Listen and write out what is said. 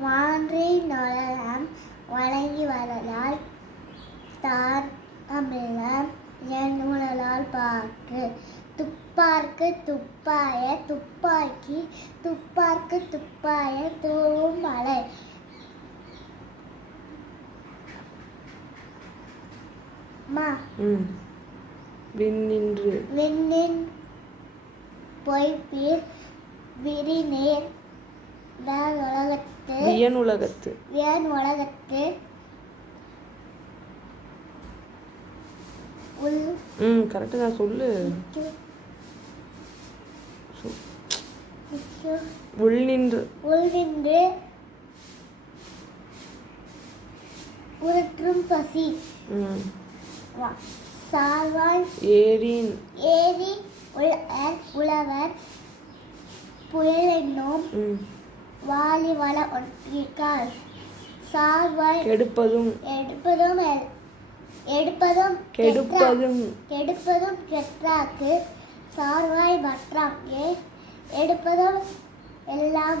வான்றி நொழலாம் வழங்கி வரலால் தான் அமிழம் என் உணலால் பார்க்கு துப்பார்க்கு துப்பாய துப்பாக்கி துப்பார்க்கு துப்பாய தூவும் மலை விண்ணின் பொய்ப்பீர் விரிநேர் வியனுலகத்து கரெக்டா நான் சொல்லு. உள்நின்று உருற்றும் பசி சார்வாய் ஏரி உழவர் புயலென்னும் வாலி வள ஒன்றிக்கால் சார்வாய் எடுப்பதும் கெற்றாக்கு சார்வாய் மற்றாங்கே எடுப்பதும் எல்லாம்